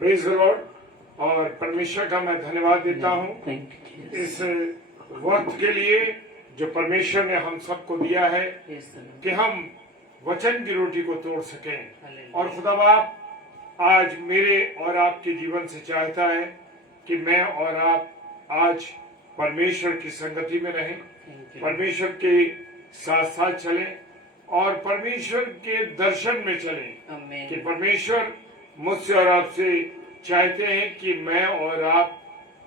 Praise the Lord. और परमेश्वर का मैं धन्यवाद देता हूँ इस वक्त के लिए जो परमेश्वर ने हम सबको दिया है कि हम वचन की रोटी को तोड़ सकें। और खुदा बाप आज मेरे और आपके जीवन से चाहता है कि मैं और आप आज परमेश्वर की संगति में रहें, परमेश्वर के साथ साथ चलें और परमेश्वर के दर्शन में चलें कि परमेश्वर मुझसे और आपसे चाहते हैं कि मैं और आप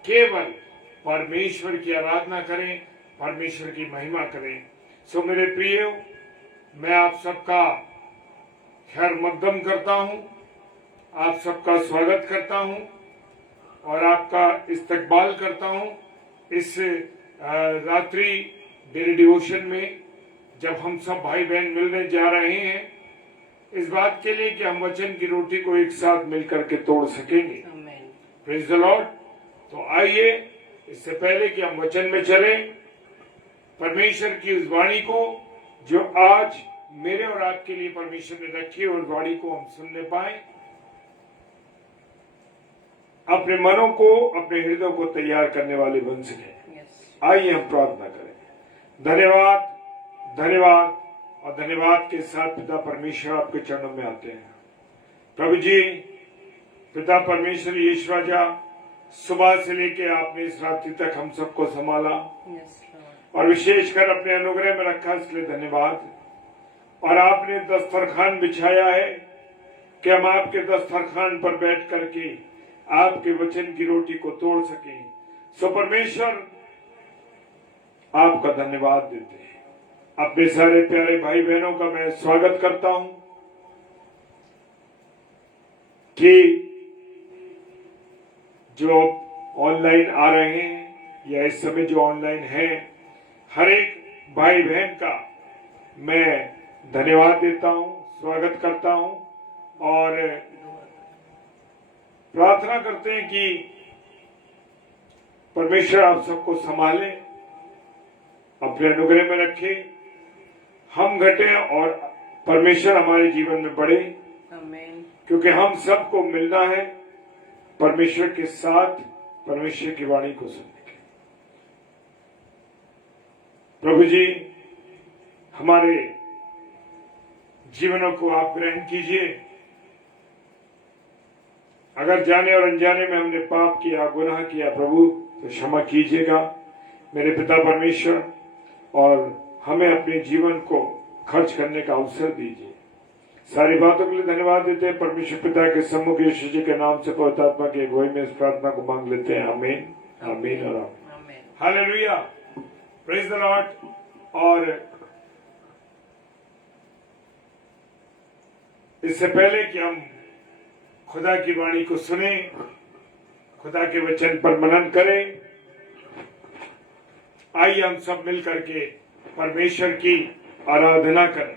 केवल परमेश्वर की आराधना करें, परमेश्वर की महिमा करें। सो मेरे प्रियो, मैं आप सबका खैर मकदम करता हूं, आप सबका स्वागत करता हूं और आपका इस्तकबाल करता हूं इस रात्रि डेली डिवोशन में, जब हम सब भाई बहन मिलने जा रहे हैं इस बात के लिए कि हम वचन की रोटी को एक साथ मिलकर के तोड़ सकेंगे। Praise the Lord. तो आइए, इससे पहले कि हम वचन में चलें, परमेश्वर की उस वाणी को जो आज मेरे और आपके लिए परमेश्वर ने रखी है, उस वाणी को हम सुनने पाए, अपने मनों को, अपने हृदय को तैयार करने वाले बन सके। आइए हम प्रार्थना करें। धन्यवाद, धन्यवाद और धन्यवाद के साथ पिता परमेश्वर आपके चरणों में आते हैं। प्रभु जी, पिता परमेश्वर यीशु राजा, सुबह से लेके आपने इस रात्रि तक हम सबको संभाला और विशेषकर अपने अनुग्रह में रखा, इसलिए धन्यवाद। और आपने दस्तरखान बिछाया है कि हम आपके दस्तरखान पर बैठ करके आपके वचन की रोटी को तोड़ सकें। सो परमेश्वर आपका धन्यवाद देते हैं। अपने सारे प्यारे भाई बहनों का मैं स्वागत करता हूं कि जो ऑनलाइन आ रहे हैं या इस समय जो ऑनलाइन है, हर एक भाई बहन का मैं धन्यवाद देता हूं, स्वागत करता हूं और प्रार्थना करते हैं कि परमेश्वर आप सबको संभाले, अपने अनुग्रह में रखे, हम घटे और परमेश्वर हमारे जीवन में बढ़े, क्योंकि हम सबको मिलना है परमेश्वर के साथ, परमेश्वर की वाणी को सुनने के। प्रभु जी, हमारे जीवनों को आप ग्रहण कीजिए। अगर जाने और अनजाने में हमने पाप किया, गुनाह किया प्रभु, तो क्षमा कीजिएगा मेरे पिता परमेश्वर, और हमें अपने जीवन को खर्च करने का अवसर दीजिए। सारी बातों के लिए धन्यवाद देते हैं परमेश्वर पिता के सम्मुख यीशु जी के नाम से, पवित्र आत्मा की अगुवाई में इस प्रार्थना को मांग लेते हैं। आमीन, आमीन और आमीन। Hallelujah, praise the Lord. और इससे पहले कि हम खुदा की वाणी को सुने, खुदा के वचन पर मनन करें, आइए हम सब मिलकर के परमेश्वर की आराधना करें।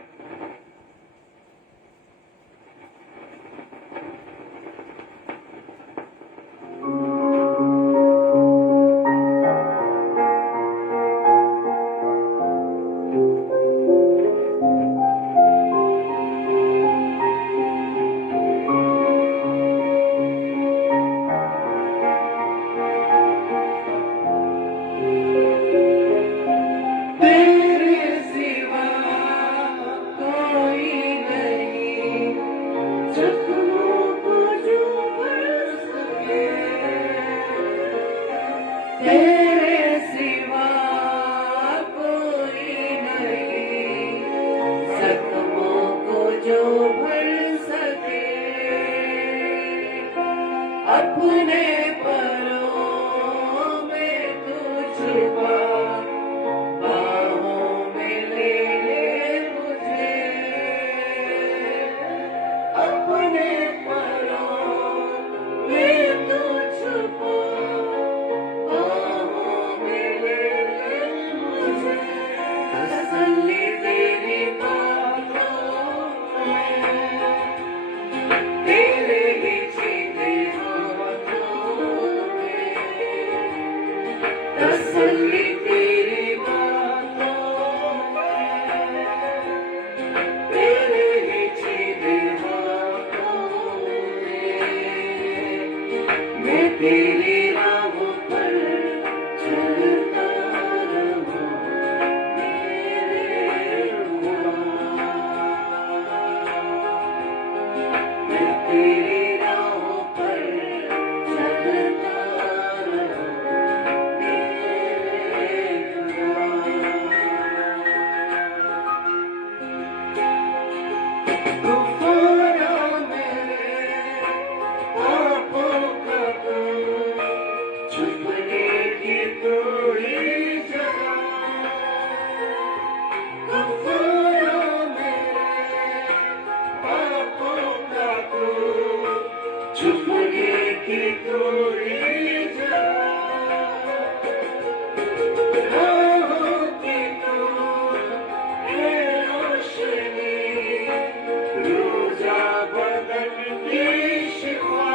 तेरी राहों पर चलता रहूं मेरे खुदा। मैं तेरी राहों पर चलता रहूं मेरे खुदा। तूफानों में पापों का तू छुपने की कोई जगह। तूफानों में पापों का तू छुपने की कोई जगह। राहों की तू है रोशनी, रोजा बदन की शिफा।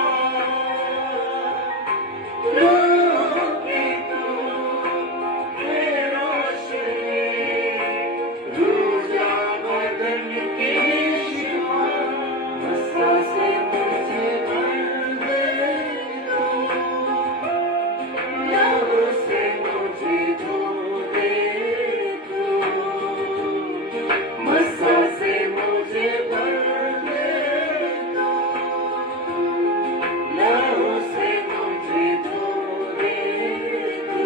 राहों की तू है रोशनी, रोजा बदन की शिफा। मस्ता से मुझे भर दे तू, लहू से मुझे धो दे तू। मस्ता से मुझे भर दे तू, लहू से मुझे धो दे तू।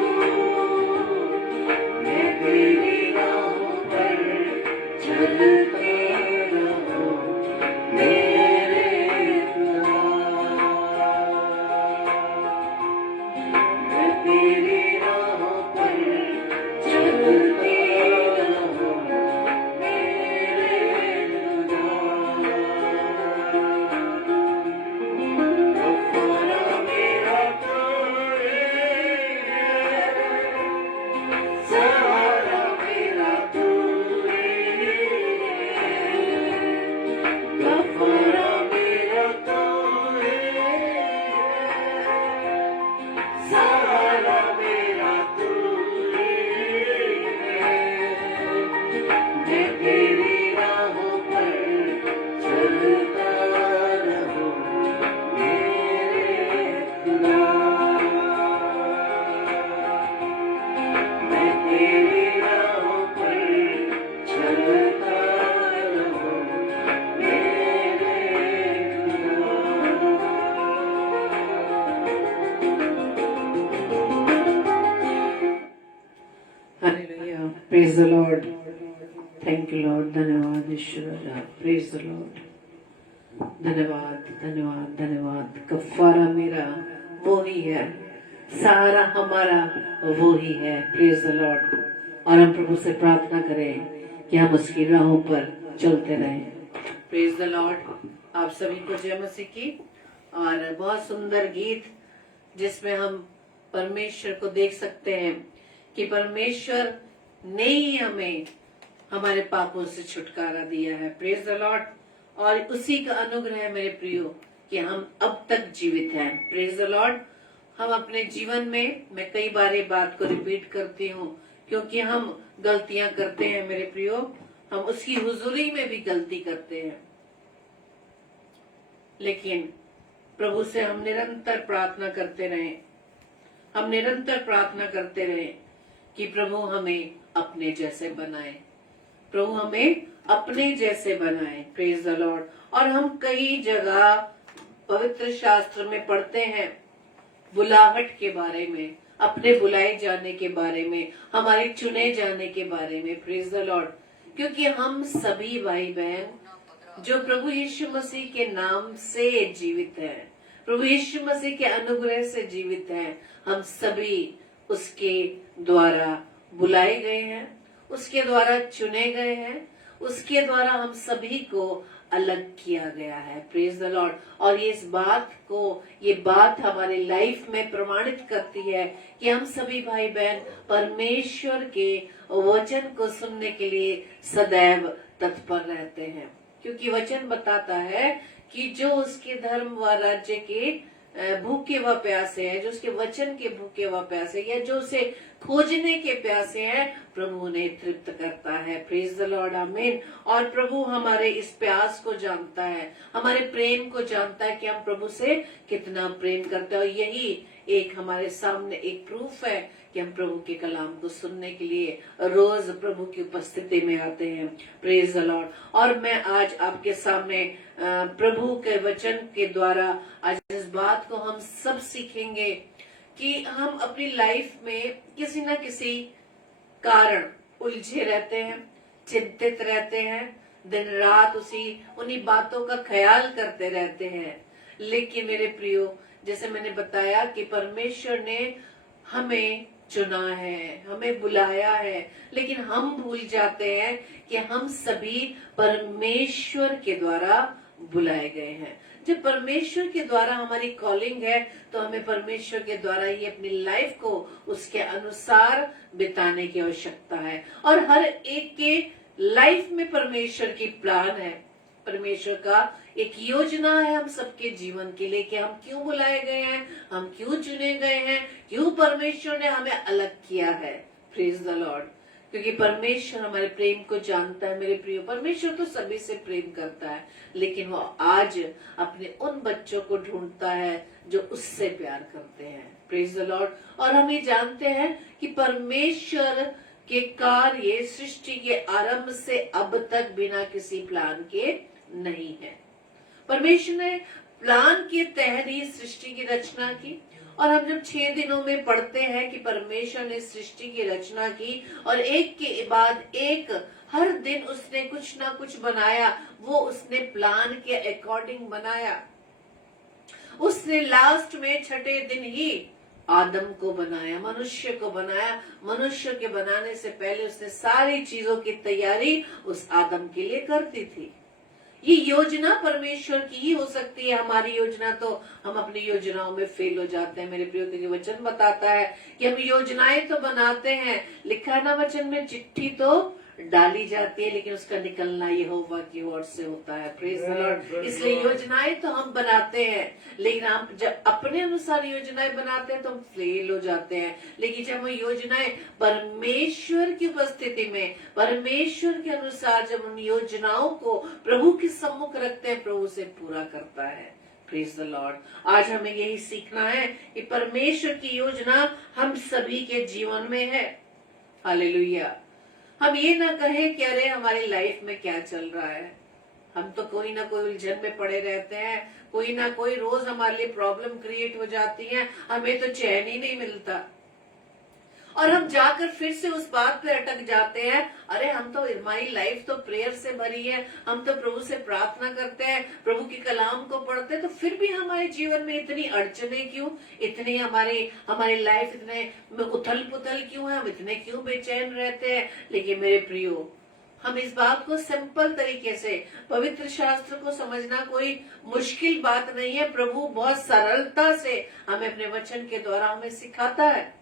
मैं तेरी राहों पर चलता रहूं मेरे खुदा। मैं तेरी राहों पर चलता रहूं मेरे खुदा। गफ़ारा मेरा तूने है, सहारा मेरा तूने है। गफ़ारा मेरा तूने है, सहारा मेरा तूने है। मैं तेरी राहों पर चलता रहूं मेरे खुदा। मैं तेरी राहों पर चलता रहूं मेरे खुदा। Hallelujah, praise the Lord. Thank you Lord. धन्यवाद ईश्वर, प्रेज द लॉर्ड। धन्यवाद धन्यवाद धन्यवाद। कफारा मेरा वो ही है, सहारा हमारा वो ही है। Praise the Lord. और हम प्रभु से प्रार्थना करें कि हम उसकी राहों पर चलते रहें। Praise the Lord. आप सभी को जय मसीह की। और बहुत सुंदर गीत जिसमें हम परमेश्वर को देख सकते हैं कि परमेश्वर ने ही हमें हमारे पापों से छुटकारा दिया है। Praise the Lord. और उसी का अनुग्रह है मेरे प्रियो कि हम अब तक जीवित हैं। Praise the Lord. हम अपने जीवन में, मैं कई बार ये बात को रिपीट करती हूँ क्योंकि हम गलतियां करते हैं मेरे प्रियो, हम उसकी हुजूरी में भी गलती करते हैं, लेकिन प्रभु से हम निरंतर प्रार्थना करते रहें। हम निरंतर प्रार्थना करते रहें कि प्रभु हमें अपने जैसे बनाए, प्रभु हमें अपने जैसे बनाए। Praise the Lord. और हम कई जगह पवित्र शास्त्र में पढ़ते हैं बुलाहट के बारे में, अपने बुलाए जाने के बारे में, हमारे चुने जाने के बारे में। Praise the Lord. क्योंकि हम सभी भाई बहन जो प्रभु यीशु मसीह के नाम से जीवित हैं, प्रभु यीशु मसीह के अनुग्रह से जीवित हैं, हम सभी उसके द्वारा बुलाए गए हैं, उसके द्वारा चुने गए हैं, उसके द्वारा हम सभी को अलग किया गया है। Praise the Lord. और ये बात हमारे लाइफ में प्रमाणित करती है कि हम सभी भाई बहन परमेश्वर के वचन को सुनने के लिए सदैव तत्पर रहते हैं। क्योंकि वचन बताता है कि जो उसके धर्म व राज्य के भूखे व प्यासे हैं, जो उसके वचन के भूखे व प्यासे, या जो उसे खोजने के प्यासे हैं, प्रभु उन्हें तृप्त करता है। प्रेज द लॉर्ड, आमीन। और प्रभु हमारे इस प्यास को जानता है, हमारे प्रेम को जानता है कि हम प्रभु से कितना प्रेम करते हैं। और यही एक हमारे सामने एक प्रूफ है कि हम प्रभु के कलाम को सुनने के लिए रोज प्रभु की उपस्थिति में आते हैं। Praise the Lord. और मैं आज आपके सामने प्रभु के वचन के द्वारा आज इस बात को हम सब सीखेंगे कि हम अपनी लाइफ में किसी न किसी कारण उलझे रहते हैं, चिंतित रहते हैं, दिन रात उन्हीं बातों का ख्याल करते रहते हैं। लेकिन मेरे प्रियो, जैसे मैंने बताया कि परमेश्वर ने हमें चुना है, हमें बुलाया है, लेकिन हम भूल जाते हैं कि हम सभी परमेश्वर के द्वारा बुलाए गए हैं। जब परमेश्वर के द्वारा हमारी कॉलिंग है तो हमें परमेश्वर के द्वारा ही अपनी लाइफ को उसके अनुसार बिताने की आवश्यकता है। और हर एक के लाइफ में परमेश्वर की प्लान है, परमेश्वर का एक योजना है हम सबके जीवन के लिए कि हम क्यों बुलाए गए हैं, हम क्यों चुने गए हैं, क्यों परमेश्वर ने हमें अलग किया है। Praise the Lord. क्योंकि परमेश्वर हमारे प्रेम को जानता है। मेरे प्रियो, परमेश्वर तो सभी से प्रेम करता है, लेकिन वो आज अपने उन बच्चों को ढूंढता है जो उससे प्यार करते हैं। Praise the Lord. और हम ये जानते हैं कि परमेश्वर के कार्य सृष्टि के आरंभ से अब तक बिना किसी प्लान के नहीं है। परमेश्वर ने प्लान के तहत ही सृष्टि की रचना की। और हम जब 6 दिनों में पढ़ते हैं कि परमेश्वर ने सृष्टि की रचना की और एक के बाद एक हर दिन उसने कुछ ना कुछ बनाया, वो उसने प्लान के अकॉर्डिंग बनाया। उसने लास्ट में 6ठे दिन ही आदम को बनाया, मनुष्य को बनाया। मनुष्य के बनाने से पहले उसने सारी चीजों की तैयारी उस आदम के लिए करती थी। ये योजना परमेश्वर की ही हो सकती है, हमारी योजना तो हम अपनी योजनाओं में फेल हो जाते हैं। मेरे प्रियो, क्योंकि वचन बताता है कि हम योजनाएं तो बनाते हैं, लिखा ना वचन में, चिट्ठी तो डाली जाती है लेकिन उसका निकलना यहोवा की ओर से होता है। Praise the Lord. इसलिए योजनाएं तो हम बनाते हैं, लेकिन हम जब अपने अनुसार योजनाएं बनाते हैं तो हम फेल हो जाते हैं। लेकिन जब हम योजनाएं परमेश्वर की उपस्थिति में, परमेश्वर के अनुसार जब उन योजनाओं को प्रभु के सम्मुख रखते हैं, प्रभु से पूरा करता है। Praise the Lord. आज हमें यही सीखना है कि परमेश्वर की योजना हम सभी के जीवन में है। हालेलुया। हम ये ना कहें कि अरे हमारी लाइफ में क्या चल रहा है, हम तो कोई ना कोई उलझन में पड़े रहते हैं, कोई ना कोई रोज हमारे लिए प्रॉब्लम क्रिएट हो जाती है, हमें तो चैन ही नहीं मिलता। और हम जाकर फिर से उस बात पे अटक जाते हैं, अरे हम तो, हमारी लाइफ तो प्रेयर से भरी है, हम तो प्रभु से प्रार्थना करते हैं, प्रभु के कलाम को पढ़ते हैं, तो फिर भी हमारे जीवन में इतनी अड़चने क्यों, इतनी हमारी लाइफ इतने उथल पुथल क्यों है, हम इतने क्यों बेचैन रहते हैं। लेकिन मेरे प्रियो, हम इस बात को सिंपल तरीके से, पवित्र शास्त्र को समझना कोई मुश्किल बात नहीं है। प्रभु बहुत सरलता से हमें अपने वचन के द्वारा हमें सिखाता है।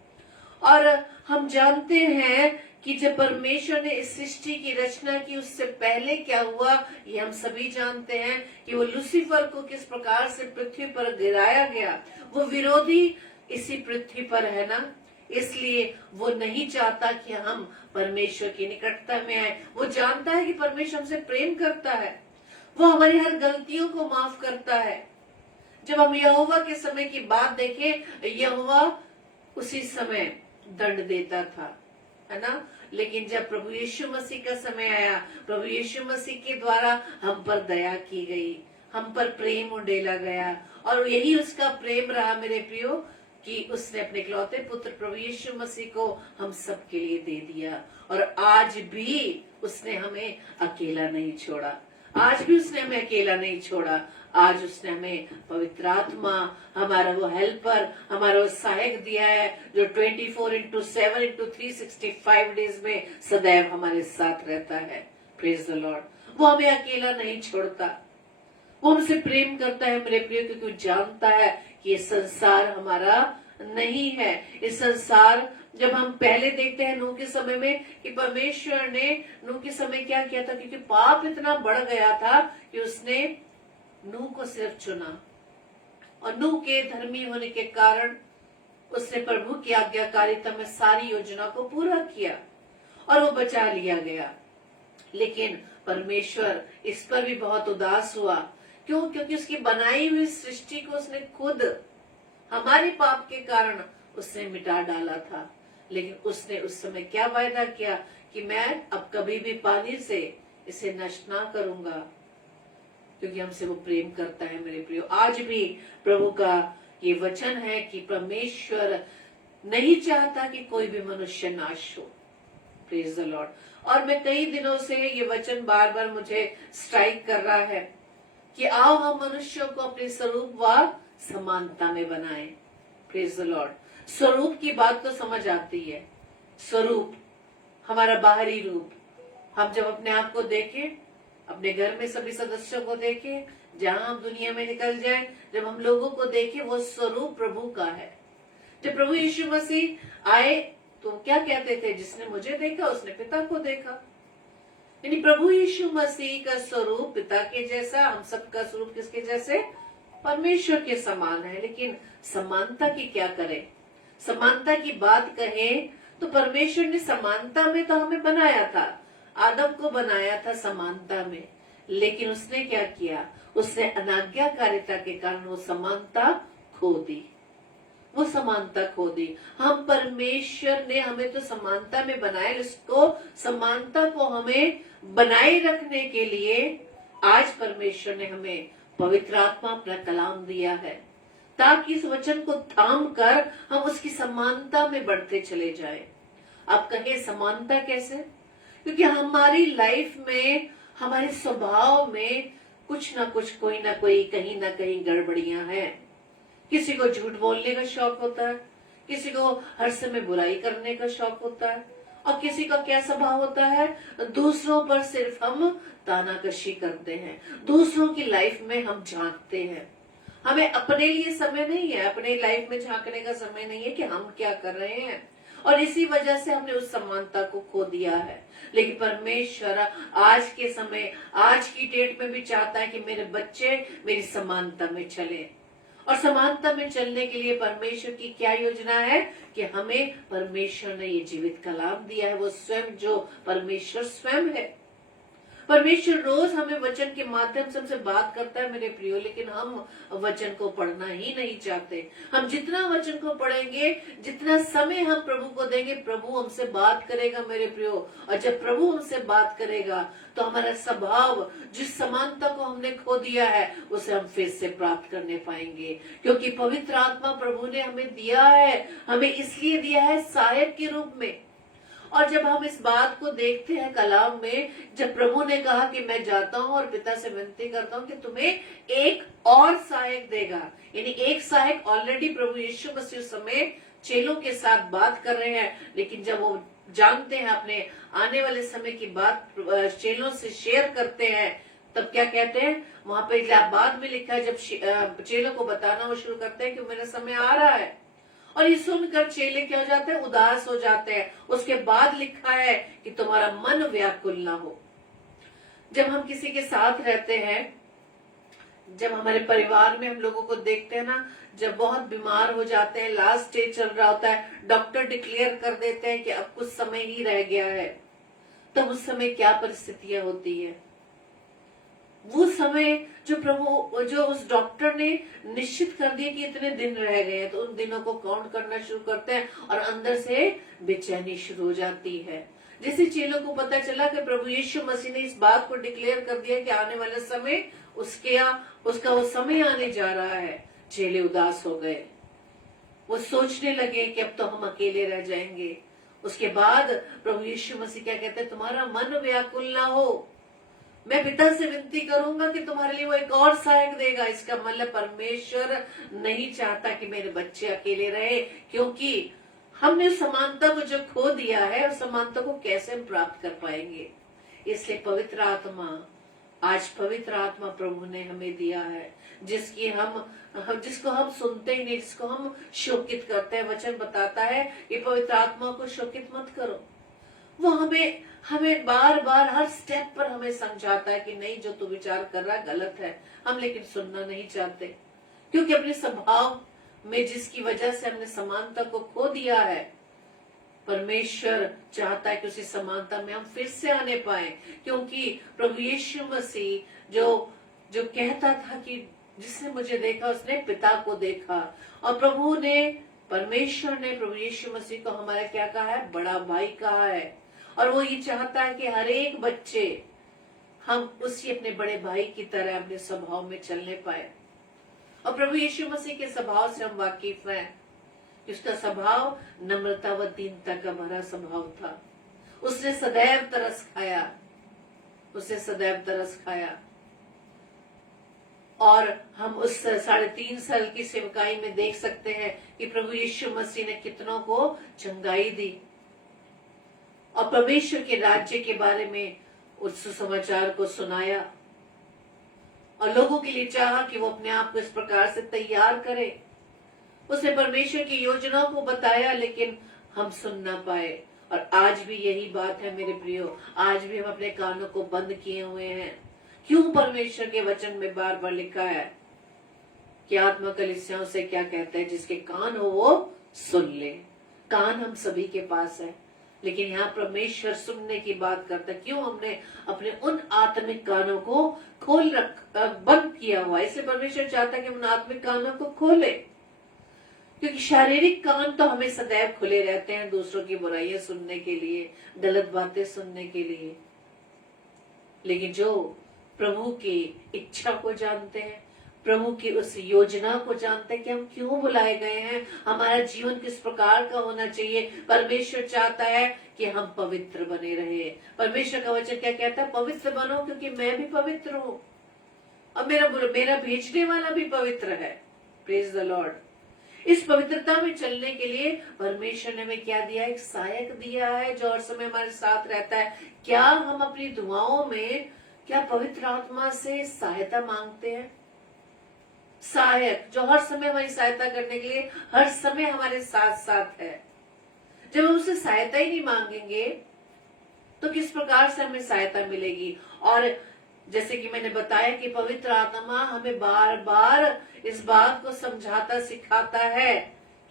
और हम जानते हैं कि जब परमेश्वर ने इस सृष्टि की रचना की, उससे पहले क्या हुआ ये हम सभी जानते हैं कि वो लूसीफर को किस प्रकार से पृथ्वी पर गिराया गया। वो विरोधी इसी पृथ्वी पर है ना, इसलिए वो नहीं चाहता कि हम परमेश्वर की निकटता में आए। वो जानता है कि परमेश्वर हमसे प्रेम करता है, वो हमारी हर गलतियों को माफ करता है। जब हम यहोवा के समय की बात देखें, यहोवा उसी समय दंड देता था, है ना। लेकिन जब प्रभु यीशु मसीह का समय आया, प्रभु यीशु मसीह के द्वारा हम पर दया की गई, हम पर प्रेम उंडेला गया। और यही उसका प्रेम रहा मेरे प्रियो, कि उसने अपने इकलौते पुत्र प्रभु यीशु मसीह को हम सबके लिए दे दिया। और आज भी उसने हमें अकेला नहीं छोड़ा, आज भी उसने हमें अकेला नहीं छोड़ा। आज उसने हमें पवित्र आत्मा, हमारा वो हेल्पर, हमारा वो सहायक दिया है, जो 24/7 365 डेज में सदैव हमारे साथ रहता है। Praise the Lord. वो हमें अकेला नहीं छोड़ता, वो हमसे प्रेम करता है मेरे प्रिय, क्योंकि वो जानता है कि ये संसार हमारा नहीं है। इस संसार, जब हम पहले देखते हैं नूह के समय में कि परमेश्वर ने नूह के समय क्या किया था, क्योंकि पाप इतना बढ़ गया था कि उसने नूह को सिर्फ चुना। और नूह के धर्मी होने के कारण उसने प्रभु की आज्ञाकारिता में सारी योजना को पूरा किया और वो बचा लिया गया। लेकिन परमेश्वर इस पर भी बहुत उदास हुआ। क्यों? क्योंकि उसकी बनाई हुई सृष्टि को उसने खुद हमारे पाप के कारण उसने मिटा डाला था। लेकिन उसने उस समय क्या वायदा किया कि मैं अब कभी भी पानी से इसे नष्ट ना करूंगा, क्योंकि हमसे वो प्रेम करता है। मेरे प्रियो, आज भी प्रभु का ये वचन है कि परमेश्वर नहीं चाहता कि कोई भी मनुष्य नाश हो। Praise the Lord. और मैं कई दिनों से ये वचन बार बार मुझे स्ट्राइक कर रहा है कि आओ हम मनुष्यों को अपने स्वरूप व समानता में बनाएं। Praise the Lord. स्वरूप की बात तो समझ आती है। स्वरूप हमारा बाहरी रूप। हम जब अपने आप को देखें, अपने घर में सभी सदस्यों को देखें, जहां हम दुनिया में निकल जाएं, जब हम लोगों को देखें, वो स्वरूप प्रभु का है। जब प्रभु यीशु मसीह आए तो क्या कहते थे? जिसने मुझे देखा उसने पिता को देखा। यानी प्रभु यीशु मसीह का स्वरूप पिता के जैसा, हम सबका स्वरूप किसके जैसे? परमेश्वर के समान है। लेकिन समानता की क्या करें? समानता की बात कहें तो परमेश्वर ने समानता में तो हमें बनाया था, आदम को बनाया था समानता में। लेकिन उसने क्या किया? उसने अनाज्ञाकारिता के कारण वो समानता खो दी। वो समानता खो दी। हम परमेश्वर ने हमें तो समानता में बनाया, इसको समानता को हमें बनाए रखने के लिए आज परमेश्वर ने हमें पवित्र आत्मा अपना कलाम दिया है, ताकि इस वचन को थाम कर हम उसकी समानता में बढ़ते चले जाएं। अब कहें समानता कैसे? क्योंकि हमारी लाइफ में, हमारे स्वभाव में कुछ ना कुछ, कोई ना कोई, कहीं ना कहीं गड़बड़ियां हैं। किसी को झूठ बोलने का शौक होता है, किसी को हर समय बुराई करने का शौक होता है, और किसी का क्या स्वभाव होता है? दूसरों पर सिर्फ हम तानाकशी करते हैं, दूसरों की लाइफ में हम झांकते हैं। हमें अपने लिए समय नहीं है, अपने लाइफ में झांकने का समय नहीं है कि हम क्या कर रहे हैं। और इसी वजह से हमने उस समानता को खो दिया है। लेकिन परमेश्वर आज के समय, आज की डेट में भी चाहता है कि मेरे बच्चे मेरी समानता में चले। और समानता में चलने के लिए परमेश्वर की क्या योजना है कि हमें परमेश्वर ने ये जीवित कलाम दिया है। वो स्वयं, जो परमेश्वर स्वयं है। परमेश्वर रोज हमें वचन के माध्यम से हमसे बात करता है मेरे प्रियो, लेकिन हम वचन को पढ़ना ही नहीं चाहते। हम जितना वचन को पढ़ेंगे, जितना समय हम प्रभु को देंगे, प्रभु हमसे बात करेगा मेरे प्रियो। और जब प्रभु हमसे बात करेगा तो हमारा स्वभाव, जिस समानता को हमने खो दिया है, उसे हम फिर से प्राप्त करने पाएंगे। क्योंकि पवित्र आत्मा प्रभु ने हमें दिया है, हमें इसलिए दिया है सहायक के रूप में। और जब हम इस बात को देखते हैं कलाम में, जब प्रभु ने कहा कि मैं जाता हूँ और पिता से विनती करता हूँ कि तुम्हें एक और सहायक देगा, यानी एक सहायक ऑलरेडी प्रभु यीशु मसीह समय चेलों के साथ बात कर रहे हैं। लेकिन जब वो जानते हैं, अपने आने वाले समय की बात चेलों से शेयर करते हैं, तब क्या कहते हैं? वहां पे बाद में लिखा है, जब चेलों को बताना वो शुरू करते हैं कि मेरा समय आ रहा है, और ये सुनकर चेले क्या हो जाते हैं? उदास हो जाते हैं। उसके बाद लिखा है कि तुम्हारा मन व्याकुल ना हो। जब हम किसी के साथ रहते हैं, जब हमारे परिवार में हम लोगों को देखते हैं ना, जब बहुत बीमार हो जाते हैं, लास्ट स्टेज चल रहा होता है, डॉक्टर डिक्लेयर कर देते हैं कि अब कुछ समय ही रह गया है, तब उस समय क्या परिस्थितियां होती है? वो समय जो उस डॉक्टर ने निश्चित कर दिया कि इतने दिन रह गए हैं, तो उन दिनों को काउंट करना शुरू करते हैं और अंदर से बेचैनी शुरू हो जाती है। जैसे चेलों को पता चला कि प्रभु यीशु मसीह ने इस बात को डिक्लेयर कर दिया कि आने वाले समय उसका वो समय आने जा रहा है, चेले उदास हो गए। वो सोचने लगे कि अब तो हम अकेले रह जाएंगे। उसके बाद प्रभु यीशु मसीह क्या कहते हैं? तुम्हारा मन व्याकुल ना हो, मैं पिता से विनती करूंगा कि तुम्हारे लिए वो एक और सहायक देगा। इसका मतलब परमेश्वर नहीं चाहता कि मेरे बच्चे अकेले रहे, क्योंकि हमने उस समानता को जो खो दिया है, उस समानता को कैसे हम प्राप्त कर पाएंगे? इसलिए पवित्र आत्मा, आज पवित्र आत्मा प्रभु ने हमें दिया है, जिसको हम सुनते ही नहीं, जिसको हम शोकित करते हैं। वचन बताता है कि पवित्र आत्मा को शोकित मत करो। वो हमें बार बार हर स्टेप पर हमें समझाता है कि नहीं, जो तू विचार कर रहा है गलत है। हम लेकिन सुनना नहीं चाहते, क्योंकि अपने स्वभाव में जिसकी वजह से हमने समानता को खो दिया है, परमेश्वर चाहता है कि उसी समानता में हम फिर से आने पाए। क्योंकि प्रभु यीशु मसीह जो जो कहता था कि जिसने मुझे देखा उसने पिता को देखा, और प्रभु ने, परमेश्वर ने प्रभु यीशु मसीह को हमारा क्या कहा है? बड़ा भाई कहा है। और वो ये चाहता है कि हर एक बच्चे हम उसी अपने बड़े भाई की तरह अपने स्वभाव में चलने पाए। और प्रभु यीशु मसीह के स्वभाव से हम वाकिफ हैं। उसका स्वभाव नम्रता व दीनता का भरा स्वभाव था। उसने सदैव तरस खाया, उसने सदैव तरस खाया। और हम उस 3.5 साल की सेवकाई में देख सकते हैं कि प्रभु यीशु मसीह ने कितनों को चंगाई दी और परमेश्वर के राज्य के बारे में उस सुसमाचार को सुनाया, और लोगों के लिए चाहा कि वो अपने आप को इस प्रकार से तैयार करे। उसने परमेश्वर की योजनाओं को बताया, लेकिन हम सुन ना पाए। और आज भी यही बात है मेरे प्रियो, आज भी हम अपने कानों को बंद किए हुए हैं। क्यों? परमेश्वर के वचन में बार बार लिखा है कि आत्मा कलीसियाओं से क्या कहता है? जिसके कान हो वो सुन ले। कान हम सभी के पास है, लेकिन यहाँ परमेश्वर सुनने की बात करता है। क्यों? हमने अपने उन आत्मिक कानों को बंद किया हुआ। इसलिए परमेश्वर चाहता है कि उन आत्मिक कानों को खोले, क्योंकि शारीरिक कान तो हमें सदैव खुले रहते हैं दूसरों की बुराइयां सुनने के लिए, गलत बातें सुनने के लिए। लेकिन जो प्रभु की इच्छा को जानते हैं, प्रभु की उस योजना को जानते हैं कि हम क्यों बुलाए गए हैं, हमारा जीवन किस प्रकार का होना चाहिए, परमेश्वर चाहता है कि हम पवित्र बने रहे। परमेश्वर का वचन क्या कहता है? पवित्र बनो क्योंकि मैं भी पवित्र हूँ और मेरा भेजने वाला भी पवित्र है। Praise the Lord. इस पवित्रता में चलने के लिए परमेश्वर ने हमें क्या दिया? एक सहायक दिया है जो हर समय हमारे साथ रहता है। क्या हम अपनी दुआओं में क्या पवित्र आत्मा से सहायता मांगते हैं? सहायक जो हर समय हमारी सहायता करने के लिए हर समय हमारे साथ साथ है। जब हम उससे सहायता ही नहीं मांगेंगे तो किस प्रकार से हमें सहायता मिलेगी? और जैसे कि मैंने बताया कि पवित्र आत्मा हमें बार बार इस बात को समझाता सिखाता है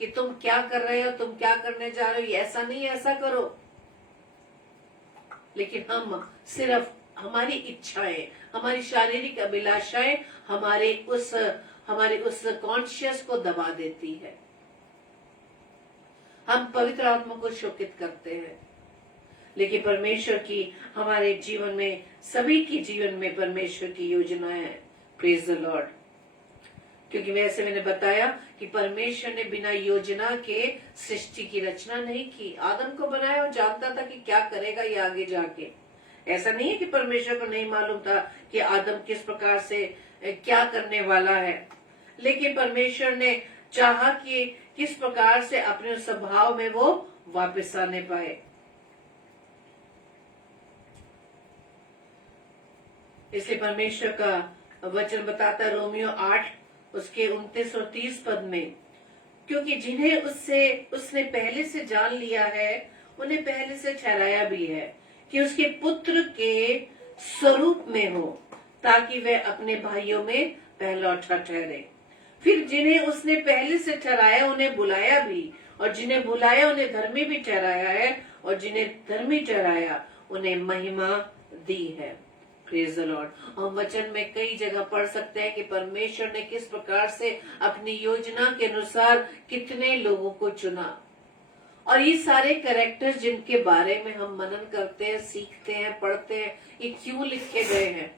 कि तुम क्या कर रहे हो, तुम क्या करने जा रहे हो, ऐसा नहीं ऐसा करो। लेकिन हम सिर्फ हमारी इच्छाएं, हमारी शारीरिक अभिलाषाएं हमारे उस कॉन्शियस को दबा देती है। हम पवित्र आत्मा को शोकित करते हैं। लेकिन परमेश्वर की हमारे जीवन में, सभी की जीवन में परमेश्वर की योजना है। Praise the Lord. क्योंकि वैसे मैंने बताया कि परमेश्वर ने बिना योजना के सृष्टि की रचना नहीं की। आदम को बनाया और जानता था कि क्या करेगा ये आगे जाके। ऐसा नहीं है कि परमेश्वर को नहीं मालूम था कि आदम किस प्रकार से क्या करने वाला है, लेकिन परमेश्वर ने चाहा कि किस प्रकार से अपने स्वभाव में वो वापस आने पाए। इसलिए परमेश्वर का वचन बताता है रोमियो 8 उसके 29 और 30 पद में, क्योंकि जिन्हें उसने पहले से जान लिया है उन्हें पहले से ठहराया भी है कि उसके पुत्र के स्वरूप में हो, ताकि वह अपने भाइयों में पहलौठा ठहरे। फिर जिन्हें उसने पहले से ठहराया उन्हें बुलाया भी, और जिन्हें बुलाया उन्हें धर्मी भी ठहराया है, और जिन्हें धर्मी ठहराया उन्हें महिमा दी है। Praise the Lord. हम वचन में कई जगह पढ़ सकते हैं कि परमेश्वर ने किस प्रकार से अपनी योजना के अनुसार कितने लोगों को चुना, और ये सारे कैरेक्टर्स जिनके बारे में हम मनन करते हैं, सीखते हैं, पढ़ते हैं, ये क्यों लिखे गए हैं?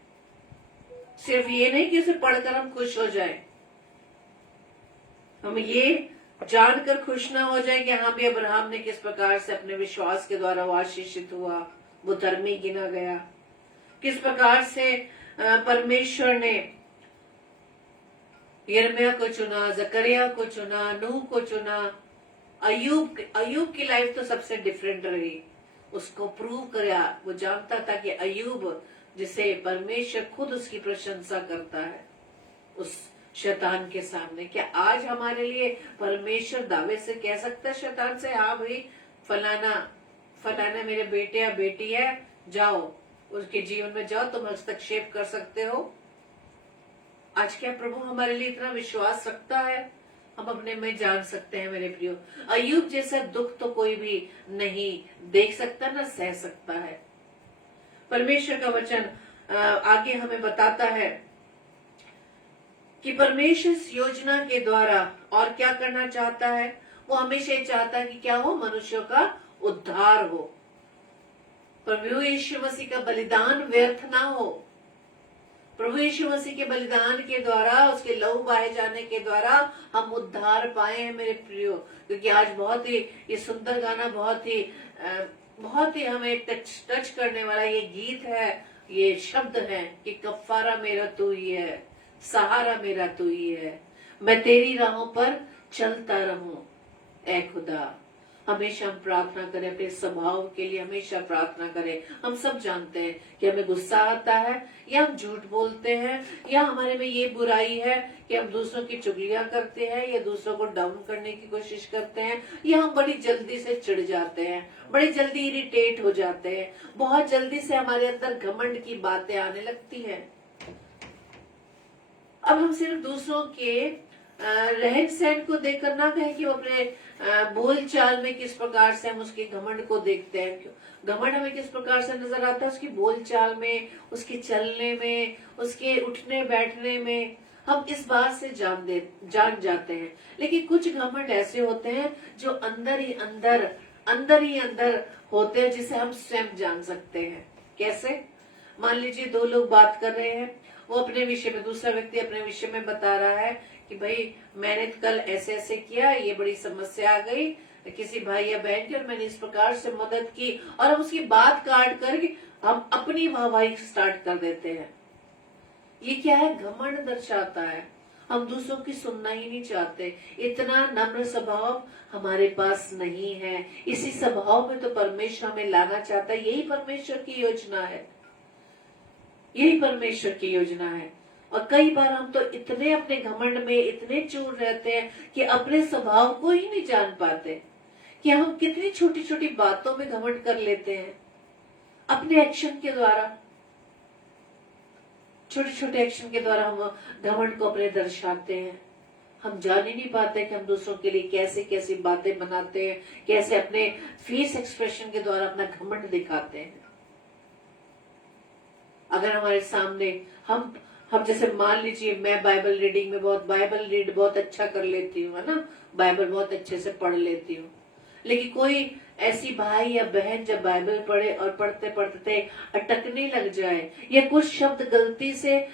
सिर्फ ये नहीं कि उसे पढ़कर हम खुश हो जाएं, हम ये जानकर खुश ना हो जाए कि हाँ भी अब्राहम ने किस प्रकार से अपने विश्वास के द्वारा वो आशीषित हुआ, वो धर्मी गिना गया, किस प्रकार से परमेश्वर ने यिर्मयाह को चुना, जकरिया को चुना, नूह को चुना। अयूब की लाइफ तो सबसे डिफरेंट रही। उसको प्रूव किया, वो जानता था कि अयूब जिसे परमेश्वर खुद उसकी प्रशंसा करता है उस शैतान के सामने। क्या आज हमारे लिए परमेश्वर दावे से कह सकता है शैतान से, हाँ भाई फलाना मेरे बेटे या बेटी है, जाओ उसके जीवन में जाओ, तुम हस्तक्षेप कर सकते हो? आज क्या प्रभु हमारे लिए इतना विश्वास रखता है हम अपने में जान सकते हैं मेरे प्रियो। अय्यूब जैसा दुख तो कोई भी नहीं देख सकता ना सह सकता है। परमेश्वर का वचन आगे हमें बताता है कि परमेश्वर इस योजना के द्वारा और क्या करना चाहता है। वो हमेशा ये चाहता है कि क्या हो, मनुष्यों का उद्धार हो। प्रभु यीशु मसीह का बलिदान व्यर्थ ना हो। प्रभु यीशु मसीह के बलिदान के द्वारा, उसके लहू बहाए जाने के द्वारा हम उद्धार पाए हैं मेरे प्रियो। क्योंकि आज बहुत ही ये सुंदर गाना, बहुत ही हमें टच करने वाला ये गीत है, ये शब्द है कि कफारा मेरा तू ही है, सहारा मेरा तू ही है, मैं तेरी राहों पर चलता रहूं ऐ खुदा। हमेशा हम प्रार्थना करें अपने स्वभाव के लिए, हमेशा प्रार्थना करें। हम सब जानते हैं कि हमें गुस्सा आता है, या हम झूठ बोलते हैं, या हमारे में ये बुराई है कि हम दूसरों की चुगलियां करते हैं, या दूसरों को डाउन करने की कोशिश करते हैं, या हम बड़ी जल्दी से चिढ़ जाते हैं, बड़ी जल्दी इरिटेट हो जाते हैं, बहुत जल्दी से हमारे अंदर घमंड की बातें आने लगती हैं। अब हम सिर्फ दूसरों के रहन सहन को देखकर ना कहें कि वो अपने बोल चाल में किस प्रकार से हम उसके घमंड को देखते हैं। घमंड हमें किस प्रकार से नजर आता है, उसकी बोल चाल में, उसके चलने में, उसके उठने बैठने में, हम इस बात से जान जाते हैं। लेकिन कुछ घमंड ऐसे होते हैं जो अंदर ही अंदर होते हैं, जिसे हम स्वयं जान सकते हैं। कैसे? मान लीजिए दो लोग बात कर रहे हैं, वो अपने विषय में, दूसरा व्यक्ति अपने विषय में बता रहा है कि भाई मैंने कल ऐसे ऐसे किया, ये बड़ी समस्या आ गई किसी भाई या बहन की, और मैंने इस प्रकार से मदद की, और हम उसकी बात काट कर हम अपनी वाहवाही स्टार्ट कर देते हैं। ये क्या है? घमंड दर्शाता है। हम दूसरों की सुनना ही नहीं चाहते। इतना नम्र स्वभाव हमारे पास नहीं है। इसी स्वभाव में तो परमेश्वर हमें लाना चाहता है। यही परमेश्वर की योजना है, यही परमेश्वर की योजना है। और कई बार हम तो इतने अपने घमंड में इतने चूर रहते हैं कि अपने स्वभाव को ही नहीं जान पाते कि हम कितनी छोटी छोटी बातों में घमंड कर लेते हैं। अपने एक्शन के द्वारा, छोटे छोटे एक्शन के द्वारा हम घमंड को अपने दर्शाते हैं। हम जान ही नहीं पाते कि हम दूसरों के लिए कैसे कैसी बातें बनाते हैं, कैसे अपने फेस एक्सप्रेशन के द्वारा अपना घमंड दिखाते हैं। अगर हमारे सामने हम जैसे मान लीजिए मैं बाइबल रीडिंग में बाइबल रीड बहुत अच्छा कर लेती हूँ, है ना, बाइबल बहुत अच्छे से पढ़ लेती हूँ, लेकिन कोई ऐसी भाई या बहन जब बाइबल पढ़े और पढ़ते पढ़ते अटकने लग जाए, या कुछ शब्द गलती से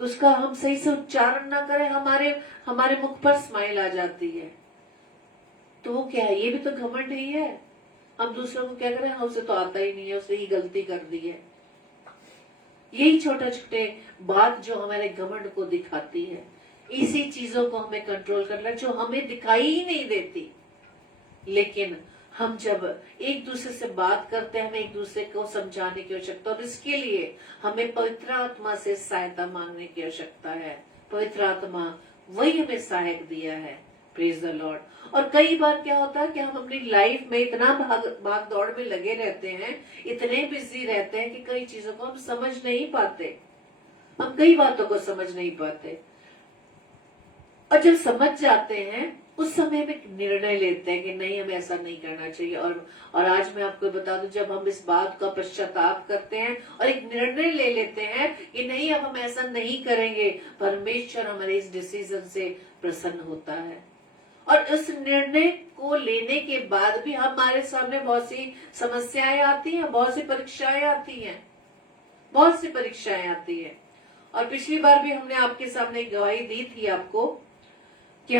उसका हम सही से उच्चारण ना करें, हमारे मुख पर स्माइल आ जाती है, तो वो क्या है? ये भी तो घमंड ही है। हम दूसरों को क्या करें, उसे तो आता ही नहीं है, उसने ही गलती कर दी है। यही छोटे छोटे बात जो हमारे घमंड को दिखाती है। इसी चीजों को हमें कंट्रोल करना, जो हमें दिखाई ही नहीं देती। लेकिन हम जब एक दूसरे से बात करते हैं, हमें एक दूसरे को समझाने की आवश्यकता, और इसके लिए हमें पवित्र आत्मा से सहायता मांगने की आवश्यकता है। पवित्र आत्मा वही हमें सहायक दिया है। Praise the Lord. और कई बार क्या होता है कि हम अपनी लाइफ में इतना भाग दौड़ में लगे रहते हैं, इतने बिजी रहते हैं कि कई चीजों को हम समझ नहीं पाते, हम कई बातों को समझ नहीं पाते। और जब समझ जाते हैं उस समय में निर्णय लेते हैं कि नहीं, हमें ऐसा नहीं करना चाहिए। और आज मैं आपको बता दूं, जब हम इस बात का पश्चाताप करते हैं और एक निर्णय ले लेते हैं कि नहीं, अब हम ऐसा नहीं करेंगे, परमेश्वर हमारे इस डिसीजन से प्रसन्न होता है। और इस निर्णय को लेने के बाद भी हमारे सामने बहुत सी समस्याएं आती हैं, बहुत सी परीक्षाएं आती हैं, बहुत सी परीक्षाएं आती हैं। और पिछली बार भी हमने आपके सामने गवाही दी थी आपको कि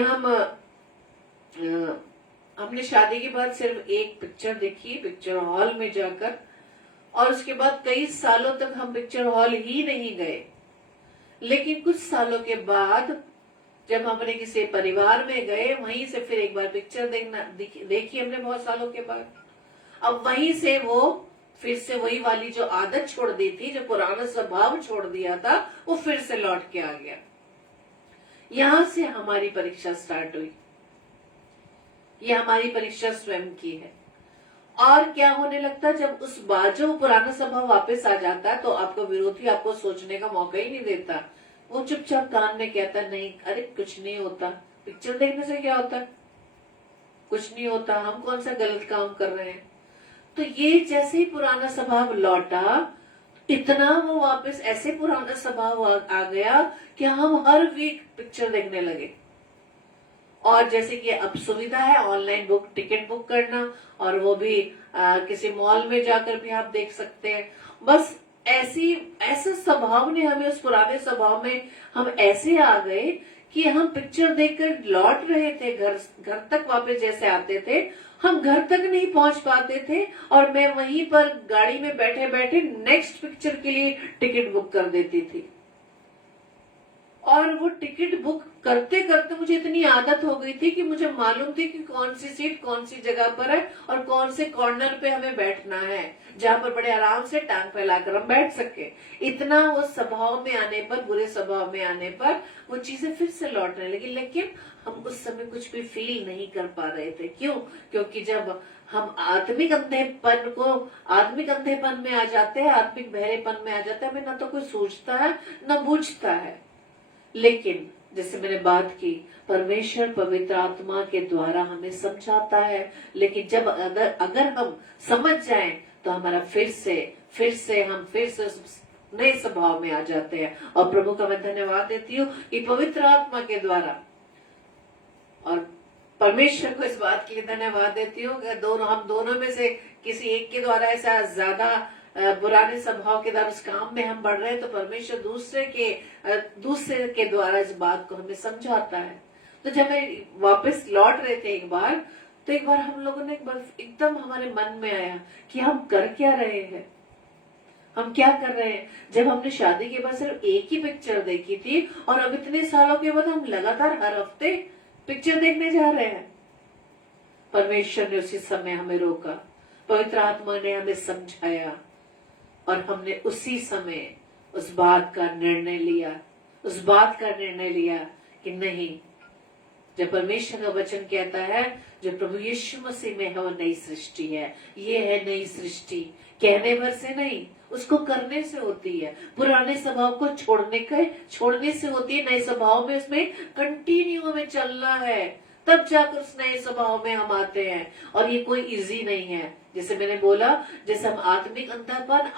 हमने शादी के बाद सिर्फ एक पिक्चर देखी, पिक्चर हॉल में जाकर, और उसके बाद कई सालों तक हम पिक्चर हॉल ही नहीं गए। लेकिन कुछ सालों के बाद जब हमने किसी परिवार में गए, वहीं से फिर एक बार पिक्चर देखी हमने बहुत सालों के बाद। अब वहीं से वो फिर से वही वाली जो आदत छोड़ दी थी, जो पुराना स्वभाव छोड़ दिया था, वो फिर से लौट के आ गया। यहां से हमारी परीक्षा स्टार्ट हुई। ये हमारी परीक्षा स्वयं की है। और क्या होने लगता है, जब उस बाजू पुराना स्वभाव वापस आ जाता है, तो आपको विरोधी आपको सोचने का मौका ही नहीं देता। वो चुपचाप कान में कहता नहीं, अरे कुछ नहीं होता, पिक्चर देखने से क्या होता है? कुछ नहीं होता। हम कौन सा गलत काम कर रहे हैं? तो ये जैसे ही पुराना स्वभाव लौटा, इतना वो वापस ऐसे पुराना स्वभाव आ गया कि हम हर वीक पिक्चर देखने लगे। और जैसे कि अब सुविधा है ऑनलाइन टिकट बुक करना, और वो भी किसी मॉल में जाकर भी आप देख सकते हैं। बस ऐसे स्वभाव ने हमें, उस पुराने स्वभाव में हम ऐसे आ गए कि हम पिक्चर देखकर लौट रहे थे, घर तक वापस जैसे आते थे, हम घर तक नहीं पहुंच पाते थे, और मैं वहीं पर गाड़ी में बैठे बैठे नेक्स्ट पिक्चर के लिए टिकट बुक कर देती थी। और वो टिकट बुक करते करते मुझे इतनी आदत हो गई थी कि मुझे मालूम थी कि कौन सी सीट कौन सी जगह पर है और कौन से कॉर्नर पे हमें बैठना है, जहां पर बड़े आराम से टांग फैलाकर हम बैठ सके। इतना वो स्वभाव में आने पर, बुरे स्वभाव में आने पर वो चीजें फिर से लौटने लगी। लेकिन हम उस समय कुछ भी फील नहीं कर पा रहे थे। क्यों? क्योंकि जब हम आत्मिक अंधेपन में आ जाते हैं, आत्मिक बहरेपन में आ जाते हैं, हमें ना तो कोई सोचता है न बूझता है। लेकिन जैसे मैंने बात की, परमेश्वर पवित्र आत्मा के द्वारा हमें समझाता है। लेकिन जब अगर हम समझ जाएं तो हमारा फिर से हम नए स्वभाव में आ जाते हैं। और प्रभु का मैं धन्यवाद देती हूँ कि पवित्र आत्मा के द्वारा, और परमेश्वर को इस बात के लिए धन्यवाद देती हूँ कि हम दोनों में से किसी एक के द्वारा ऐसा ज्यादा पुराने स्वभाव के द्वारा उस काम में हम बढ़ रहे हैं, तो परमेश्वर दूसरे के द्वारा इस बात को हमें समझाता है। तो जब मैं वापस लौट रहे थे एक बार हम लोगों ने एकदम हमारे मन में आया कि हम कर क्या रहे हैं, हम क्या कर रहे हैं। जब हमने शादी के बाद सिर्फ एक ही पिक्चर देखी थी, और अब इतने सालों के बाद हम लगातार हर हफ्ते पिक्चर देखने जा रहे हैं। परमेश्वर ने उसी समय हमें रोका, पवित्र आत्मा ने हमें समझाया, और हमने उसी समय उस बात का निर्णय लिया कि नहीं, जब परमेश्वर का वचन कहता है जो प्रभु यीशु मसीह में है वो नई सृष्टि है। ये है नई सृष्टि, कहने भर से नहीं, उसको करने से होती है। पुराने स्वभाव को छोड़ने से होती है। नए स्वभाव में उसमें कंटिन्यू हमें चलना है, तब जाकर उस नए स्वभाव में हम आते हैं। और ये कोई इजी नहीं है। जैसे मैंने बोला, जैसे हम आत्मिक अंधापन,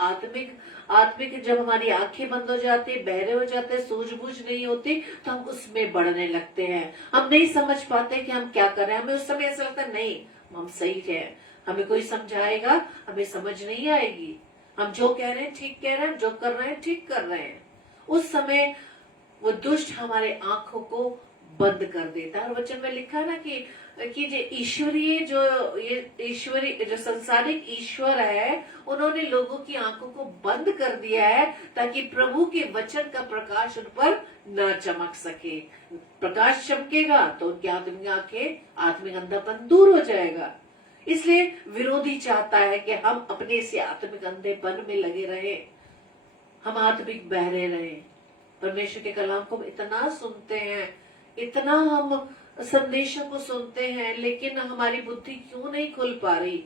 आत्मिक जब हमारी आंखें बंद हो जाती, बहरे हो जाते, सूझबूझ नहीं होती, तो हम उसमें बढ़ने लगते हैं। हम नहीं समझ पाते कि हम क्या कर रहे हैं। हमें उस समय ऐसा लगता है नहीं, हम सही है, हमें कोई समझाएगा, हमें समझ नहीं आएगी, हम जो कह रहे हैं ठीक कह रहे हैं, जो कर रहे हैं ठीक कर रहे हैं। उस समय वो दुष्ट हमारे आंखों को बंद कर देता है। और वचन में लिखा ना कि जो संसारिक ईश्वर है, उन्होंने लोगों की आंखों को बंद कर दिया है ताकि प्रभु के वचन का प्रकाश उन पर न चमक सके। प्रकाश चमकेगा तो उनकी आत्मिक अंधापन दूर हो जाएगा। इसलिए विरोधी चाहता है कि हम अपने इस आत्मिक अंधेपन में लगे रहे, हम आत्मिक बहरे रहे। परमेश्वर के कलाम को इतना सुनते हैं, इतना हम संदेशों को सुनते हैं, लेकिन हमारी बुद्धि क्यों नहीं खुल पा रही?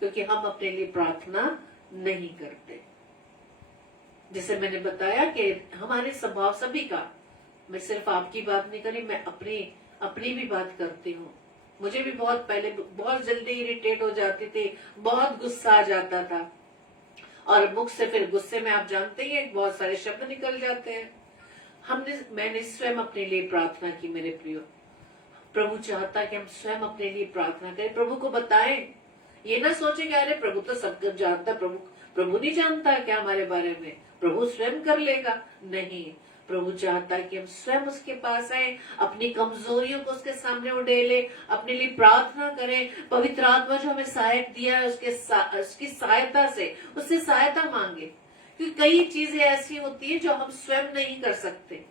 क्योंकि हम अपने लिए प्रार्थना नहीं करते। जैसे मैंने बताया कि हमारे स्वभाव सभी का, मैं सिर्फ आपकी बात नहीं करी, मैं अपनी भी बात करती हूँ। मुझे भी पहले बहुत जल्दी इरिटेट हो जाती थी, बहुत गुस्सा आ जाता था, और मुख से फिर गुस्से में आप जानते ही हैं बहुत सारे शब्द निकल जाते हैं। मैंने स्वयं अपने लिए प्रार्थना की। मेरे प्रियो, प्रभु चाहता कि हम स्वयं अपने लिए प्रार्थना करें, प्रभु को बताएं। ये ना सोचे कि अरे प्रभु तो सब कुछ जानता है, प्रभु नहीं जानता है क्या हमारे बारे में, प्रभु स्वयं कर लेगा। नहीं, प्रभु चाहता है कि हम स्वयं उसके पास आए, अपनी कमजोरियों को उसके सामने उड़ेले, अपने लिए प्रार्थना करें। पवित्र आत्मा जो हमें सहायक दिया है, उसकी सहायता से उससे सहायता मांगे। क्योंकि कई चीजें ऐसी होती है जो हम स्वयं नहीं कर सकते।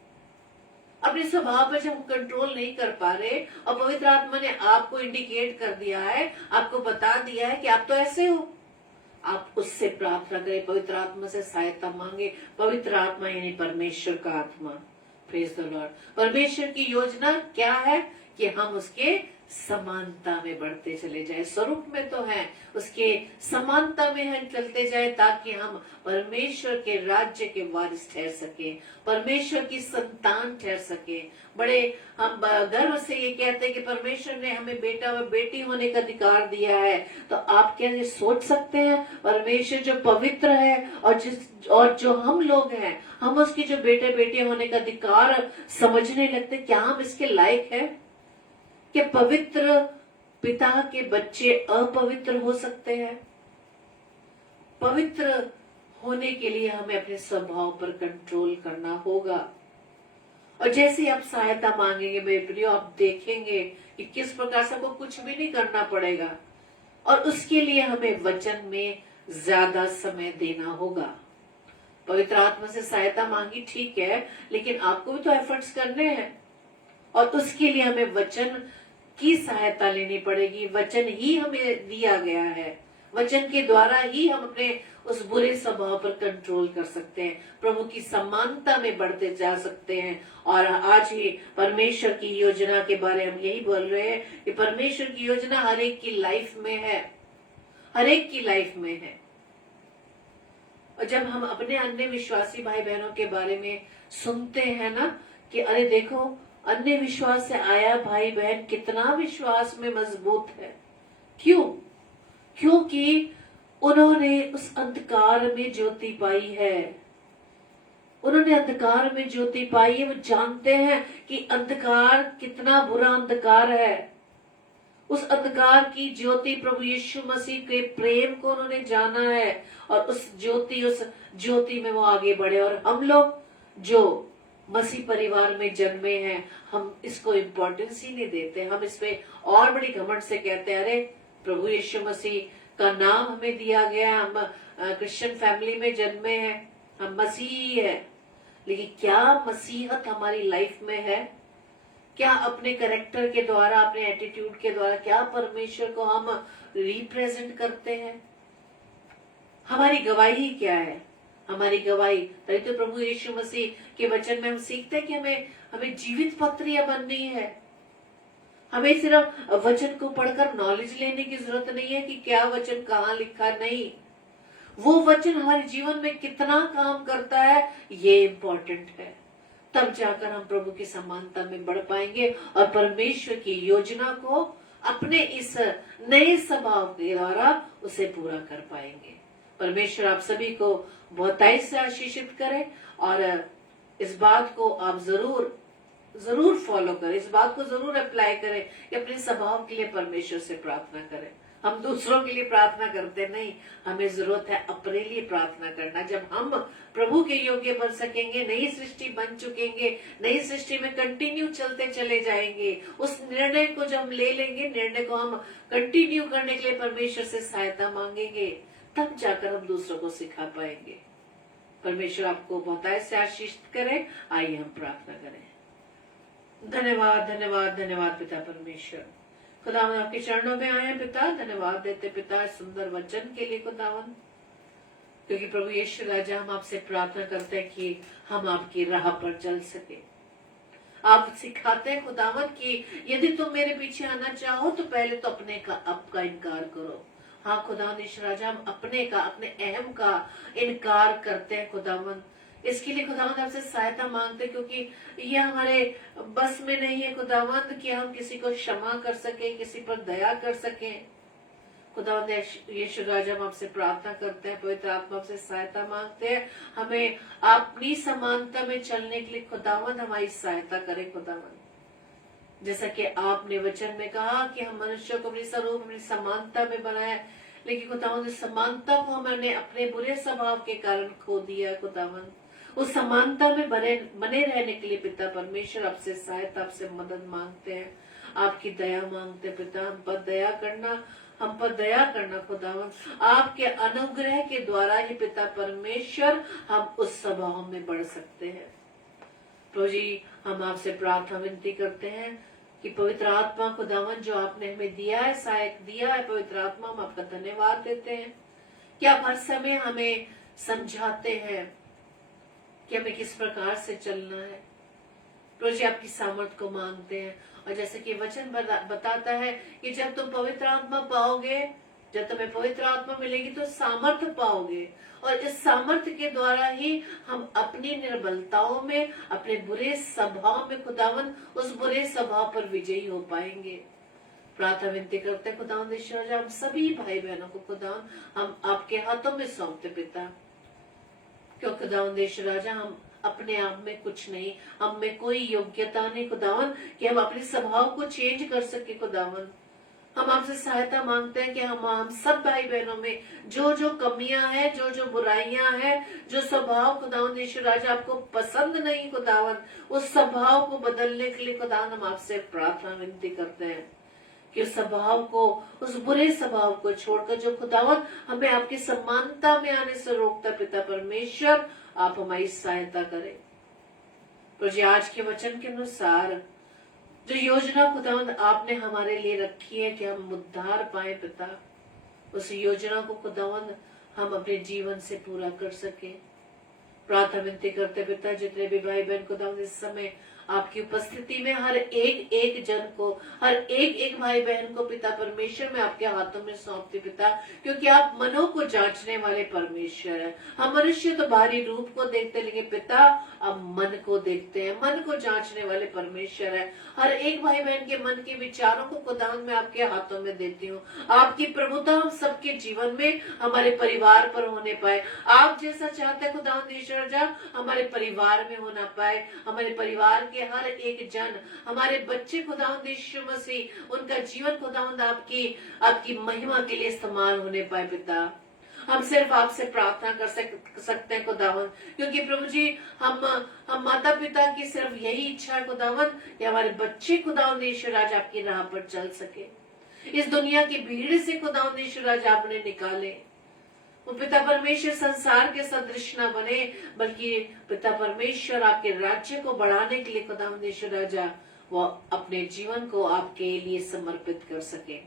अपने स्वभाव पर जब हम कंट्रोल नहीं कर पा रहे, और पवित्र आत्मा ने आपको इंडिकेट कर दिया है, आपको बता दिया है कि आप तो ऐसे हो, आप उससे प्रार्थना करें, पवित्र आत्मा से सहायता मांगे। पवित्र आत्मा यानी परमेश्वर का आत्मा। Praise the Lord. परमेश्वर की योजना क्या है कि हम उसके समानता में बढ़ते चले जाए। स्वरूप में तो है, उसके समानता में हम चलते जाए ताकि हम परमेश्वर के राज्य के वारिस ठहर सके, परमेश्वर की संतान ठहर सके। बड़े हम गर्व से ये कहते हैं कि परमेश्वर ने हमें बेटा और बेटी होने का अधिकार दिया है। तो आप क्या ये सोच सकते हैं, परमेश्वर जो पवित्र है और जो हम लोग हैं, हम उसकी जो बेटे बेटी होने का अधिकार समझने लगते, क्या हम इसके लायक हैं? कि पवित्र पिता के बच्चे अपवित्र हो सकते हैं? पवित्र होने के लिए हमें अपने स्वभाव पर कंट्रोल करना होगा। और जैसे ही आप सहायता मांगेंगे मेरे प्रियो, आप देखेंगे कि किस प्रकार से आपको कुछ भी नहीं करना पड़ेगा। और उसके लिए हमें वचन में ज्यादा समय देना होगा। पवित्र आत्मा से सहायता मांगी ठीक है, लेकिन आपको भी तो एफर्ट्स करने हैं और उसके लिए हमें वचन की सहायता लेनी पड़ेगी। वचन ही हमें दिया गया है, वचन के द्वारा ही हम अपने उस बुरे स्वभाव पर कंट्रोल कर सकते हैं, प्रभु की समानता में बढ़ते जा सकते हैं। और आज ही परमेश्वर की योजना के बारे में हम यही बोल रहे हैं कि परमेश्वर की योजना हर एक की लाइफ में है, हर एक की लाइफ में है। और जब हम अपने अन्य विश्वासी भाई बहनों के बारे में सुनते हैं ना कि अरे देखो अन्य विश्वास से आया भाई बहन कितना विश्वास में मजबूत है। क्यों? क्योंकि उन्होंने उस अंधकार में ज्योति पाई है। उन्होंने अंधकार में ज्योति पाई है। वो जानते हैं कि अंधकार कितना बुरा अंधकार है। उस अंधकार की ज्योति प्रभु यीशु मसीह के प्रेम को उन्होंने जाना है और उस ज्योति में वो आगे बढ़े। और हम लोग जो मसीह परिवार में जन्मे हैं, हम इसको इम्पोर्टेंस ही नहीं देते। हम इस पे और बड़ी घमंड से कहते हैं अरे प्रभु यीशु मसीह का नाम हमें दिया गया, हम क्रिश्चियन फैमिली में जन्मे हैं, हम मसीही है। लेकिन क्या मसीहत हमारी लाइफ में है? क्या अपने कैरेक्टर के द्वारा, अपने एटीट्यूड के द्वारा क्या परमेश्वर को हम रिप्रेजेंट करते हैं? हमारी गवाही क्या है? हमारी गवाही तभी तो प्रभु यीशु मसीह के वचन में हम सीखते हैं कि हमें जीवित पत्रियां बननी है। हमें सिर्फ वचन को पढ़कर नॉलेज लेने की जरूरत नहीं है कि क्या वचन कहाँ लिखा, नहीं, वो वचन हमारे जीवन में कितना काम करता है ये इम्पोर्टेंट है। तब जाकर हम प्रभु की समानता में बढ़ पाएंगे और परमेश्वर की योजना को अपने इस नए स्वभाव के द्वारा उसे पूरा कर पाएंगे। परमेश्वर आप सभी को बहुतायत से आशीषित करे और इस बात को आप जरूर फॉलो करें, इस बात को जरूर अप्लाई करें कि अपने स्वभाव के लिए परमेश्वर से प्रार्थना करें। हम दूसरों के लिए प्रार्थना करते नहीं, हमें जरूरत है अपने लिए प्रार्थना करना। जब हम प्रभु के योग्य बन सकेंगे, नई सृष्टि बन चुकेंगे, नई सृष्टि में कंटिन्यू चलते चले जाएंगे, उस निर्णय को जब हम ले लेंगे, निर्णय को हम कंटिन्यू करने के लिए परमेश्वर से सहायता मांगेंगे, तब जाकर हम दूसरों को सिखा पाएंगे। परमेश्वर आपको बहुतायत से आशीष करे। आइए हम प्रार्थना करें। धन्यवाद धन्यवाद धन्यवाद पिता परमेश्वर, खुदावन आपके चरणों में आए हैं पिता। धन्यवाद देते पिता इस सुंदर वचन के लिए खुदावन, क्योंकि प्रभु यीशु राजा हम आपसे प्रार्थना करते हैं कि हम आपकी राह पर चल सके। आप सिखाते हैं खुदावन कि यदि तुम मेरे पीछे आना चाहो तो पहले तो अपने का आपका इनकार करो। हाँ खुदावन यीशु राजा, हम अपने का, अपने अहम का इनकार करते हैं खुदावन। इसके लिए खुदावंद आपसे सहायता मांगते हैं, क्योंकि ये हमारे बस में नहीं है खुदावंद कि हम किसी को क्षमा कर सके, किसी पर दया कर सके। खुदावंद यीशु राजा हम आपसे प्रार्थना करते हैं, पवित्र आत्मा से सहायता मांगते हैं, हमें अपनी समानता में चलने के लिए खुदावंद हमारी सहायता करे खुदावंद। जैसा कि आपने वचन में कहा कि हम मनुष्य को अपनी स्वरूप, अपनी समानता में बनाया, लेकिन खुदावंद समानता को हमने अपने बुरे स्वभाव के कारण खो दिया खुदावंद। उस समानता में बने रहने के लिए पिता परमेश्वर आपसे सहायता, आपसे मदद मांगते हैं, आपकी दया मांगते हैं पिता। हम पर दया करना खुदावन। आपके अनुग्रह के द्वारा ही पिता परमेश्वर हम उस स्वभाव में बढ़ सकते हैं। प्रभु जी हम आपसे प्रार्थना विनती करते हैं कि पवित्र आत्मा खुदावन जो आपने हमें दिया है, सहायक दिया है, पवित्र आत्मा हम आपका धन्यवाद देते हैं कि आप हर समय हमें समझाते हैं कि हमें किस प्रकार से चलना है। प्रभु जी आपकी सामर्थ को मांगते हैं। और जैसे कि वचन बताता है कि जब तुम पवित्र आत्मा पाओगे, जब तुम्हें पवित्र आत्मा मिलेगी तो सामर्थ्य पाओगे, और इस सामर्थ्य के द्वारा ही हम अपनी निर्बलताओं में, अपने बुरे स्वभाव में खुदावन उस बुरे स्वभाव पर विजयी हो पाएंगे। प्रार्थना विनती करते हैं खुदावन ईश्वर, हम सभी भाई बहनों को खुदावन हम आपके हाथों में सौंपते पिता, क्यों खुदावन ईश्वर राजा हम अपने आप में कुछ नहीं, हम में कोई योग्यता नहीं खुदावन कि हम अपने स्वभाव को चेंज कर सके खुदावन। हम आपसे सहायता मांगते हैं कि हम सब भाई बहनों में जो जो कमियां हैं, जो जो बुराइयां हैं, जो स्वभाव खुदावन ईश्वर राजा आपको पसंद नहीं खुदावन, उस स्वभाव को बदलने के लिए खुदावन हम आपसे प्रार्थना विनती करते हैं कि उस स्वभाव को, उस बुरे स्वभाव को छोड़कर जो खुदावन हमें आपकी समानता में आने से रोकता पिता परमेश्वर, आप हमारी सहायता करें। तो जी आज के वचन के अनुसार जो योजना खुदावंद आपने हमारे लिए रखी है कि हम उद्धार पाए पिता, उस योजना को खुदावंद हम अपने जीवन से पूरा कर सके। प्रार्थना विनती करते पिता, जितने भी भाई बहन खुदावंद इस समय आपकी उपस्थिति में हर एक एक जन को, हर एक एक भाई बहन को पिता परमेश्वर में आपके हाथों में सौंपते पिता, क्योंकि आप मनों को जांचने वाले परमेश्वर हैं। हम मनुष्य तो बाहरी रूप को देखते, लेकिन पिता अब मन को देखते हैं, मन को जांचने वाले परमेश्वर है। हर एक भाई बहन के मन के विचारों को खुदावंद मैं आपके हाथों में देती हूँ। आपकी प्रभुता हम सबके जीवन में, हमारे परिवार पर होने पाए। आप जैसा चाहते हैं खुदावंद ईश्वर जा हमारे परिवार में होना पाए। हमारे परिवार के हर एक जन, हमारे बच्चे खुदावंद यीशु मसीह, उनका जीवन खुदावंद आपकी महिमा के लिए इस्तेमाल होने पाए पिता। हम सिर्फ आपसे प्रार्थना कर सकते हैं खुदावंद, क्योंकि प्रभु जी हम माता पिता की सिर्फ यही इच्छा है खुदावंद कि हमारे बच्चे खुदावंद यीशु राजा आपकी राह पर चल सके। इस दुनिया की भीड़ से खुदावंद यीशु राजा आपने निकाले, वो पिता परमेश्वर संसार के सदृश न बने, बल्कि पिता परमेश्वर आपके राज्य को बढ़ाने के लिए खुदावंद यीशु राजा वो अपने जीवन को आपके लिए समर्पित कर सके।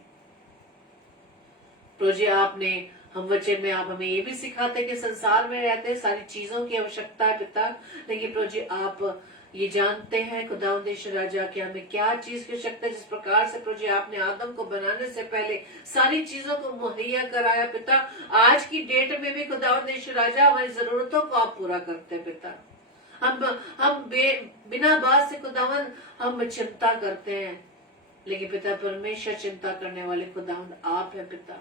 प्रभु जी आपने हम वचन में आप हमें ये भी सिखाते कि संसार में रहते सारी चीजों की आवश्यकता है पिता, लेकिन प्रभु जी आप ये जानते हैं खुदावंद यीशु राजा कि हमें क्या चीज की आवश्यकता है। जिस प्रकार से प्रभु जी आपने आदम को बनाने से पहले सारी चीजों को मुहैया कराया पिता, आज की डेट में भी खुदावंद यीशु राजा हमारी जरूरतों को आप पूरा करते हैं पिता। हम बिना बात से खुदावंद हम चिंता करते हैं, लेकिन पिता परमेश्वर चिंता करने वाले खुदावंद आप है पिता।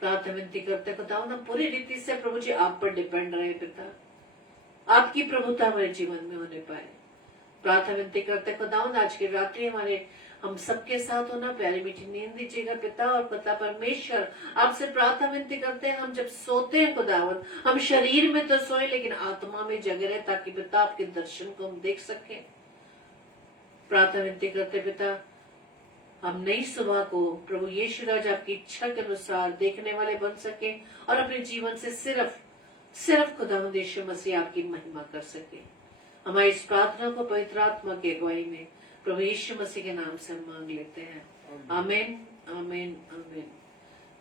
प्रार्थना विनती करते खुदावंद हम पूरी रीति से प्रभु जी आप पर डिपेंड रहे पिता, आपकी प्रभुता हमारे जीवन में होने पाए। प्रार्थना विनती करते खुदावंद आज की रात्रि हम सबके साथ होना, प्यारी मीठी नींद दीजिएगा पिता। और पिता परमेश्वर आपसे प्रार्थना विनती करते हैं, हम जब सोते हैं खुदावंद हम शरीर में तो सोए लेकिन आत्मा में जगे रहे, ताकि पिता आपके दर्शन को हम देख सके। प्रार्थना विनती करते पिता हम नई सुबह को प्रभु यीशु राजा आपकी इच्छा के अनुसार देखने वाले बन सके और अपने जीवन से सिर्फ खुदावंद यीशु मसीह आपकी महिमा कर सके। हमारी इस प्रार्थना को पवित्र आत्मा की अगुवाई में प्रभु यीशु मसीह के नाम से हम मांग लेते हैं। आमीन आमीन आमीन।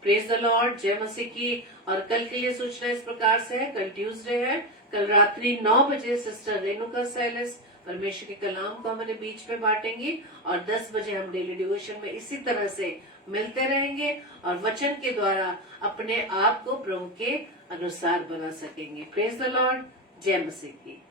Praise the Lord. जय मसीह की। और कल के लिए सूचना इस प्रकार से है, कल ट्यूसडे है, कल रात्रि 9 बजे सिस्टर रेणुका सैलेस परमेश्वर के कलाम को हमारे बीच में बांटेंगी और 10 बजे हम डेली डिवोशन में इसी तरह से मिलते रहेंगे और वचन के द्वारा अपने आप को प्रभु के अनुसार बना सकेंगे। Praise the Lord. जय मसीह की।